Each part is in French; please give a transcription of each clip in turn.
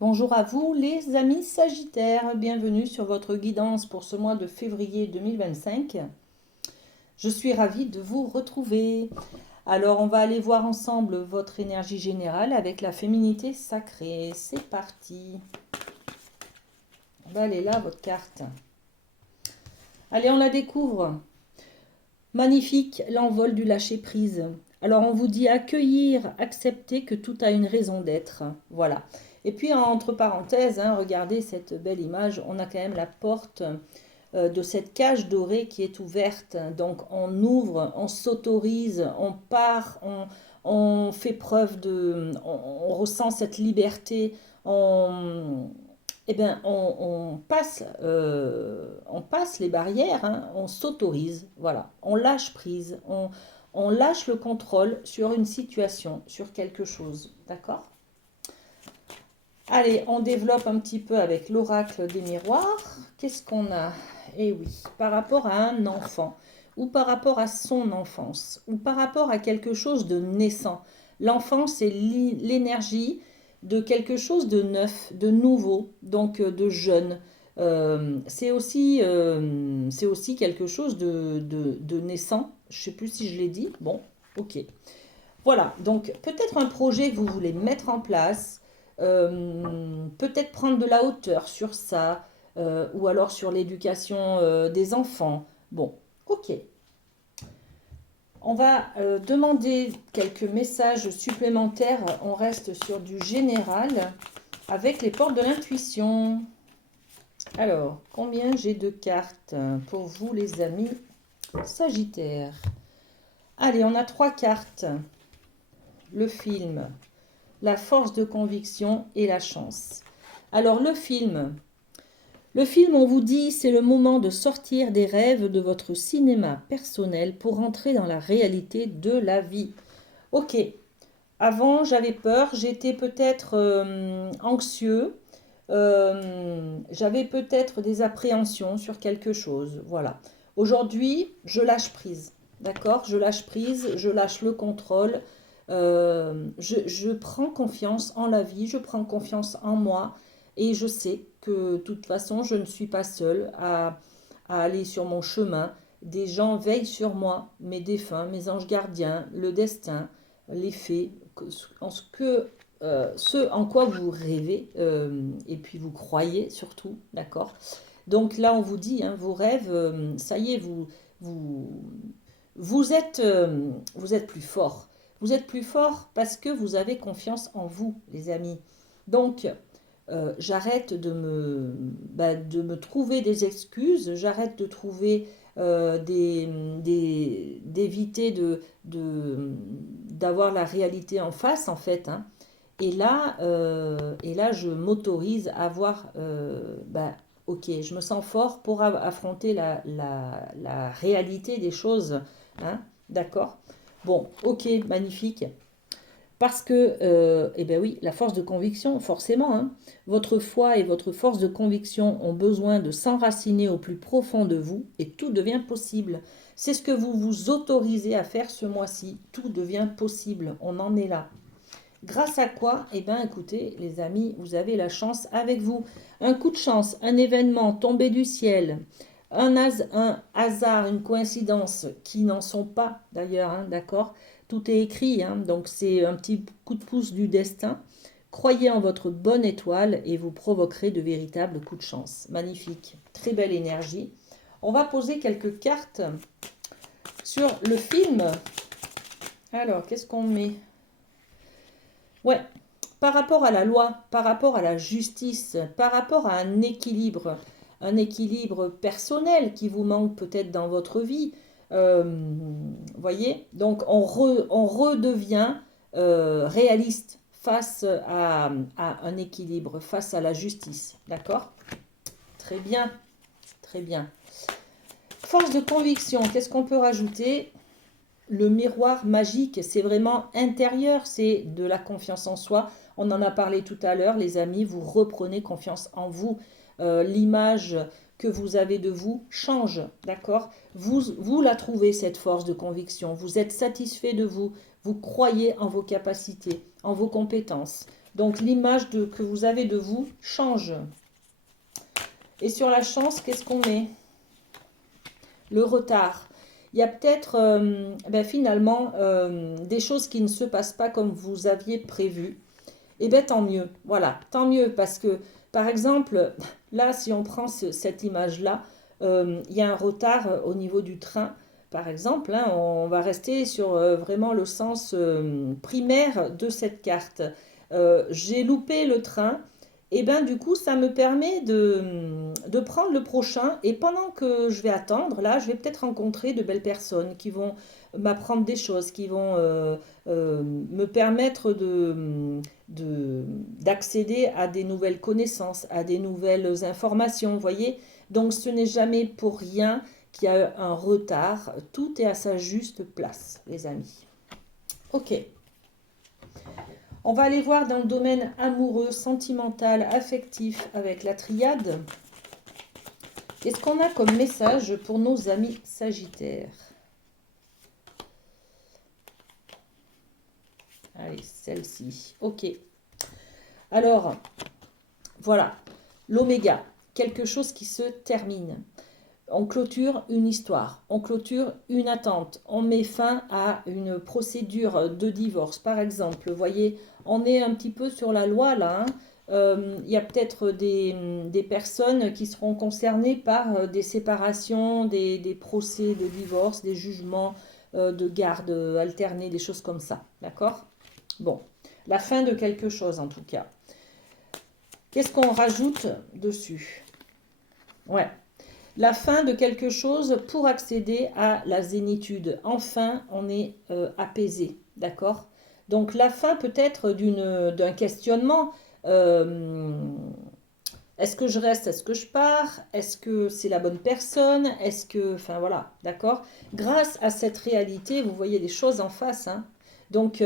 Bonjour à vous les amis Sagittaires, bienvenue sur votre guidance pour ce mois de février 2025. Je suis ravie de vous retrouver. Alors on va aller voir ensemble votre énergie générale avec la féminité sacrée. C'est parti. Elle est là votre carte. Allez, on la découvre. Magnifique, l'envol du lâcher-prise. Alors on vous dit accueillir, accepter que tout a une raison d'être. Voilà. Et puis entre parenthèses, regardez cette belle image, on a quand même la porte de cette cage dorée qui est ouverte. Donc on ouvre, on s'autorise, on part, on fait preuve de... On ressent cette liberté, on passe les barrières, on s'autorise, voilà, on lâche prise, on lâche le contrôle sur une situation, sur quelque chose, d'accord. Allez, on développe un petit peu avec l'oracle des miroirs. Qu'est-ce qu'on a? Eh oui, par rapport à un enfant, ou par rapport à son enfance, ou par rapport à quelque chose de naissant. L'enfant, c'est l'énergie de quelque chose de neuf, de nouveau, donc de jeune. C'est aussi quelque chose de naissant. Je ne sais plus si je l'ai dit. Bon, ok. Voilà, donc peut-être un projet que vous voulez mettre en place, peut-être prendre de la hauteur sur ça, ou alors sur l'éducation des enfants. Bon, ok. On va demander quelques messages supplémentaires. On reste sur du général avec les portes de l'intuition. Alors, combien j'ai de cartes pour vous les amis Sagittaires? Allez, on a 3 cartes. Le film, la force de conviction et la chance. Alors le film, on vous dit, c'est le moment de sortir des rêves de votre cinéma personnel pour entrer dans la réalité de la vie. Ok, avant j'avais peur, j'étais peut-être anxieux, j'avais peut-être des appréhensions sur quelque chose, voilà. Aujourd'hui, je lâche prise, d'accord? Je lâche prise, je lâche le contrôle, je prends confiance en la vie, je prends confiance en moi et je sais que de toute façon, je ne suis pas seule à aller sur mon chemin. Des gens veillent sur moi, mes défunts, mes anges gardiens, le destin, les fées, ce en quoi vous rêvez et puis vous croyez surtout, d'accord? Donc là, on vous dit, vos rêves, ça y est, vous, vous êtes plus fort. Vous êtes plus fort parce que vous avez confiance en vous, les amis. Donc, j'arrête de me trouver des excuses, j'arrête de trouver d'éviter d'avoir la réalité en face, en fait. Et là, je m'autorise à voir, ok, je me sens fort pour affronter la réalité des choses. D'accord. Bon, ok, magnifique. Parce que, eh bien oui, la force de conviction, forcément, votre foi et votre force de conviction ont besoin de s'enraciner au plus profond de vous et tout devient possible. C'est ce que vous vous autorisez à faire ce mois-ci. Tout devient possible. On en est là. Grâce à quoi? Eh bien, écoutez, les amis, vous avez la chance avec vous. Un coup de chance, un événement tombé du ciel, un hasard, une coïncidence, qui n'en sont pas d'ailleurs, d'accord? Tout est écrit, donc c'est un petit coup de pouce du destin. Croyez en votre bonne étoile et vous provoquerez de véritables coups de chance. Magnifique, très belle énergie. On va poser quelques cartes sur le film. Alors, qu'est-ce qu'on met? Ouais, par rapport à la loi, par rapport à la justice, par rapport à un équilibre personnel qui vous manque peut-être dans votre vie, voyez, donc on redevient réaliste face à un équilibre, face à la justice, d'accord? Très bien, très bien. Force de conviction, qu'est-ce qu'on peut rajouter? Le miroir magique, c'est vraiment intérieur, c'est de la confiance en soi. On en a parlé tout à l'heure, les amis, vous reprenez confiance en vous. L'image que vous avez de vous change, d'accord? Vous la trouvez, cette force de conviction. Vous êtes satisfait de vous. Vous croyez en vos capacités, en vos compétences. Donc l'image que vous avez de vous change. Et sur la chance, qu'est-ce qu'on met? Le retard. Il y a peut-être finalement des choses qui ne se passent pas comme vous aviez prévu. Et bien tant mieux, voilà, tant mieux parce que par exemple, là si on prend cette image-là, il y a un retard au niveau du train, par exemple, hein, on va rester sur vraiment le sens primaire de cette carte. J'ai loupé le train, et bien du coup ça me permet de prendre le prochain, et pendant que je vais attendre, là je vais peut-être rencontrer de belles personnes qui vont m'apprendre des choses, qui vont me permettre d'accéder à des nouvelles connaissances, à des nouvelles informations, vous voyez. Donc ce n'est jamais pour rien qu'il y a un retard, tout est à sa juste place, les amis. Ok, on va aller voir dans le domaine amoureux, sentimental, affectif avec la triade. Qu'est-ce qu'on a comme message pour nos amis sagittaires? Allez, celle-ci. Ok. Alors, voilà. L'oméga, quelque chose qui se termine. On clôture une histoire, on clôture une attente, on met fin à une procédure de divorce, par exemple. Vous voyez, on est un petit peu sur la loi là. Hein. Il y a peut-être des personnes qui seront concernées par des séparations, des procès de divorce, des jugements de garde alternés, des choses comme ça. D'accord? Bon, la fin de quelque chose en tout cas. Qu'est-ce qu'on rajoute dessus? Ouais, la fin de quelque chose pour accéder à la zénitude. Enfin, on est apaisé, d'accord? Donc la fin peut-être d'un questionnement. Est-ce que je reste? Est-ce que je pars? Est-ce que c'est la bonne personne? Est-ce que... Enfin voilà, d'accord? Grâce à cette réalité, vous voyez les choses en face, hein. Donc,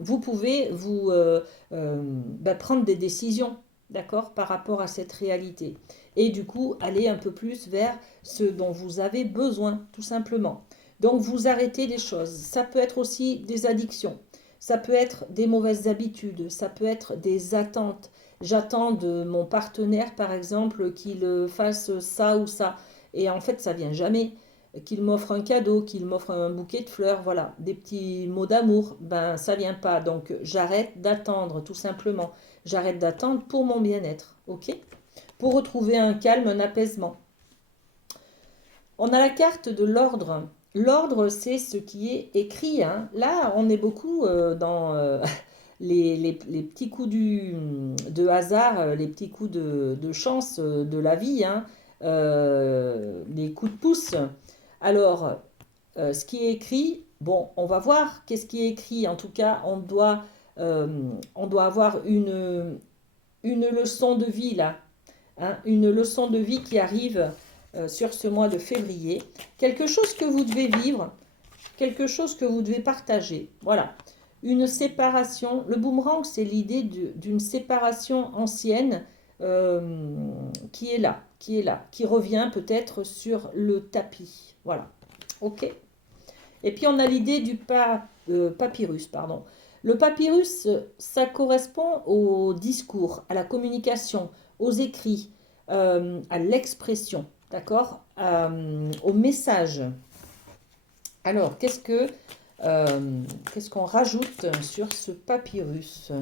vous pouvez prendre des décisions, d'accord, par rapport à cette réalité. Et du coup, aller un peu plus vers ce dont vous avez besoin, tout simplement. Donc, vous arrêtez des choses. Ça peut être aussi des addictions. Ça peut être des mauvaises habitudes. Ça peut être des attentes. J'attends de mon partenaire, par exemple, qu'il fasse ça ou ça. Et en fait, ça vient jamais. Qu'il m'offre un cadeau, qu'il m'offre un bouquet de fleurs, voilà, des petits mots d'amour, ben ça vient pas. Donc j'arrête d'attendre, tout simplement. J'arrête d'attendre pour mon bien-être, ok? Pour retrouver un calme, un apaisement. On a la carte de l'ordre. L'ordre, c'est ce qui est écrit. Hein. Là, on est beaucoup dans les petits coups de hasard, les petits coups de chance de la vie, hein, les coups de pouce. Alors, ce qui est écrit, bon, on va voir qu'est-ce qui est écrit. En tout cas, on doit avoir une leçon de vie là, hein, une leçon de vie qui arrive sur ce mois de février. Quelque chose que vous devez vivre, quelque chose que vous devez partager. Voilà. Une séparation. Le boomerang, c'est l'idée d'une séparation ancienne qui est là, qui revient peut-être sur le tapis. Voilà. Ok. Et puis on a l'idée du papyrus, pardon. Le papyrus, ça correspond au discours, à la communication, aux écrits, à l'expression, d'accord, au message. Alors, qu'est-ce qu'on rajoute sur ce papyrus?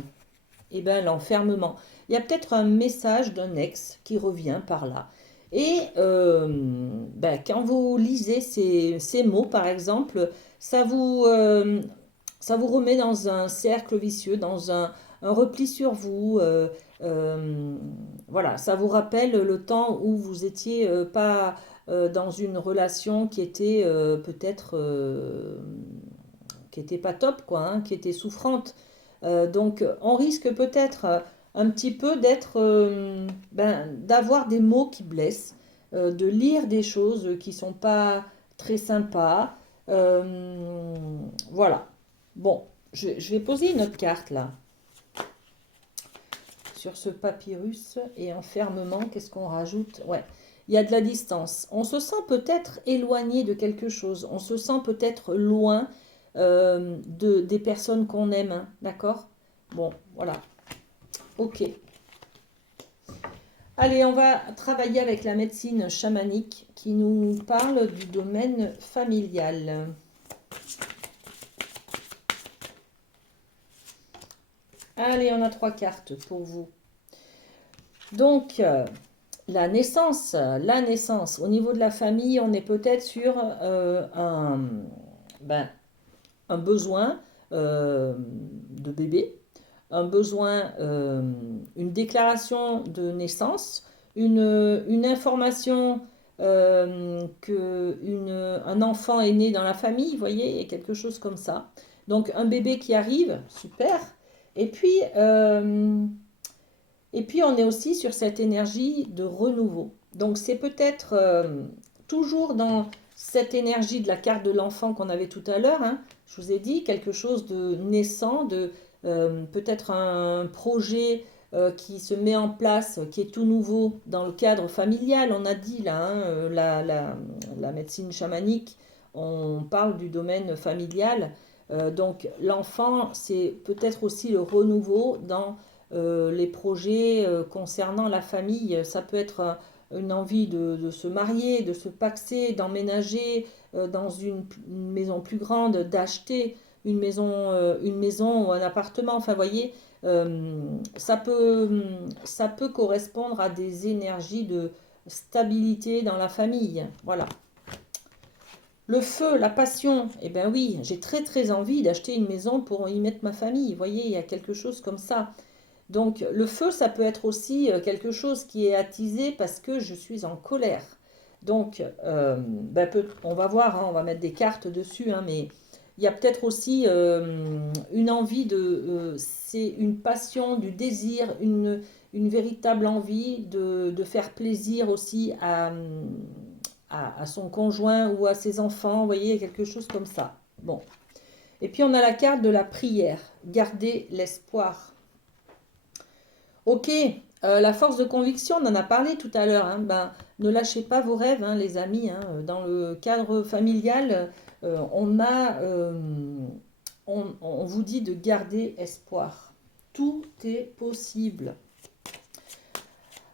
Eh bien, l'enfermement. Il y a peut-être un message d'un ex qui revient par là. Et quand vous lisez ces mots, par exemple, ça vous, euh, ça vous remet dans un cercle vicieux, dans un repli sur vous. Voilà, ça vous rappelle le temps où vous étiez pas dans une relation qui était peut-être qui était pas top, quoi, hein, qui était souffrante. Donc, on risque peut-être un petit peu d'avoir des mots qui blessent, de lire des choses qui sont pas très sympas. Voilà. Bon, je vais poser une autre carte là sur ce papyrus et enfermement. Qu'est-ce qu'on rajoute? Ouais, il y a de la distance. On se sent peut-être éloigné de quelque chose. On se sent peut-être loin des personnes qu'on aime. Hein, d'accord? Bon, voilà. Ok. Allez, on va travailler avec la médecine chamanique qui nous parle du domaine familial. Allez, on a 3 cartes pour vous. Donc, la naissance. Au niveau de la famille, on est peut-être sur ben, un besoin de bébé, un besoin, une déclaration de naissance, une information un enfant est né dans la famille, vous voyez, et quelque chose comme ça. Donc un bébé qui arrive, super. Et puis, euh, et puis on est aussi sur cette énergie de renouveau. Donc c'est peut-être toujours dans cette énergie de la carte de l'enfant qu'on avait tout à l'heure, hein. Je vous ai dit quelque chose de naissant, de peut-être un projet qui se met en place, qui est tout nouveau dans le cadre familial. On a dit là, hein, la médecine chamanique, on parle du domaine familial. Donc l'enfant, c'est peut-être aussi le renouveau dans les projets concernant la famille. Ça peut être une envie de se marier, de se paxer, d'emménager dans une maison plus grande, d'acheter une maison ou un appartement. Enfin, vous voyez, ça peut correspondre à des énergies de stabilité dans la famille. Voilà. Le feu, la passion, eh bien oui, j'ai très très envie d'acheter une maison pour y mettre ma famille. Vous voyez, il y a quelque chose comme ça. Donc le feu, ça peut être aussi quelque chose qui est attisé parce que je suis en colère. Donc on va voir, hein, on va mettre des cartes dessus, hein, mais il y a peut-être aussi une envie c'est une passion, du désir, une véritable envie de faire plaisir aussi à son conjoint ou à ses enfants, vous voyez, quelque chose comme ça. Bon. Et puis on a la carte de la prière, garder l'espoir. Ok, la force de conviction, on en a parlé tout à l'heure, hein. Ben, ne lâchez pas vos rêves, hein, les amis, hein. Dans le cadre familial, on vous dit de garder espoir. Tout est possible.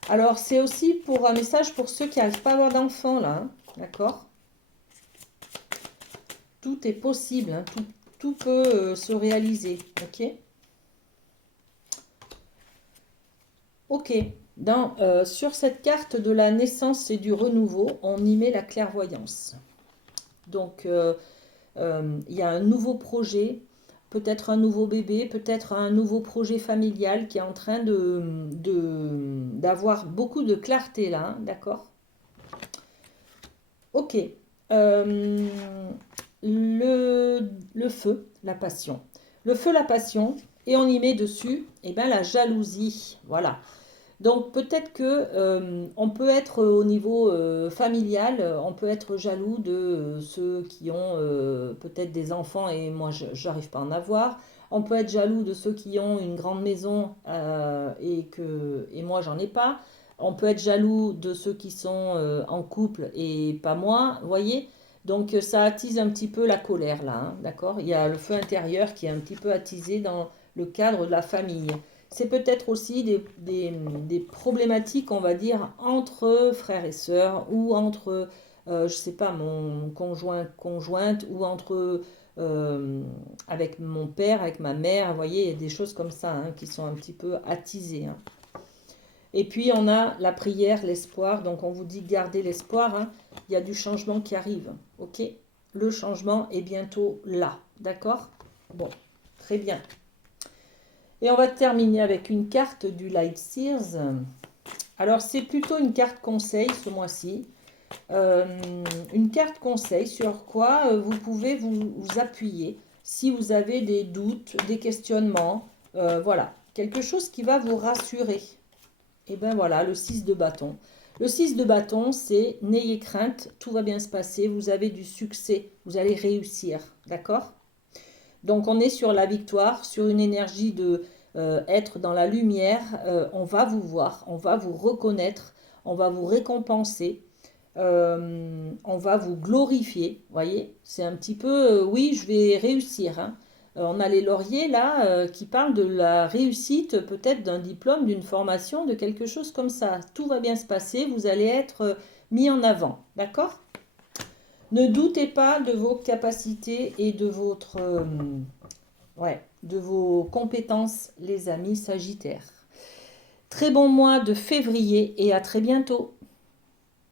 Alors, c'est aussi pour un message pour ceux qui n'arrivent pas à avoir d'enfants, là, hein. D'accord? Tout est possible, hein. Tout peut se réaliser. Ok? Ok. Sur cette carte de la naissance et du renouveau, on y met la clairvoyance. Donc, il y a un nouveau projet, peut-être un nouveau bébé, peut-être un nouveau projet familial qui est en train d'avoir beaucoup de clarté là, hein, d'accord? Ok. Euh, le feu, la passion. Le feu, la passion, et on y met dessus, eh ben, la jalousie. Voilà. Donc peut-être que on peut être au niveau familial, on peut être jaloux de ceux qui ont peut-être des enfants et moi j'arrive pas à en avoir. On peut être jaloux de ceux qui ont une grande maison et moi j'en ai pas. On peut être jaloux de ceux qui sont en couple et pas moi, vous voyez? Donc ça attise un petit peu la colère là, hein, d'accord? Il y a le feu intérieur qui est un petit peu attisé dans le cadre de la famille. C'est peut-être aussi des problématiques, on va dire, entre frères et sœurs ou entre, je ne sais pas, mon conjoint, conjointe ou entre, euh, avec mon père, avec ma mère. Vous voyez, il y a des choses comme ça hein, qui sont un petit peu attisées, hein. Et puis on a la prière, l'espoir. Donc on vous dit gardez l'espoir, hein. Il y a du changement qui arrive. Ok? Le changement est bientôt là. D'accord? Bon, très bien. Et on va terminer avec une carte du Light Sears. Alors c'est plutôt une carte conseil ce mois-ci. Euh, une carte conseil sur quoi vous pouvez vous appuyer si vous avez des doutes, des questionnements. Voilà, quelque chose qui va vous rassurer. Et bien voilà, le 6 de bâton. Le 6 de bâton, c'est n'ayez crainte, tout va bien se passer, vous avez du succès, vous allez réussir. D'accord? Donc on est sur la victoire, sur une énergie de être dans la lumière. On va vous voir, on va vous reconnaître, on va vous récompenser, on va vous glorifier. Vous voyez, c'est un petit peu, oui, je vais réussir, hein. On a les lauriers là qui parlent de la réussite peut-être d'un diplôme, d'une formation, de quelque chose comme ça. Tout va bien se passer, vous allez être mis en avant, d'accord? Ne doutez pas de vos capacités et de votre, ouais, de vos compétences, les amis Sagittaires. Très bon mois de février et à très bientôt.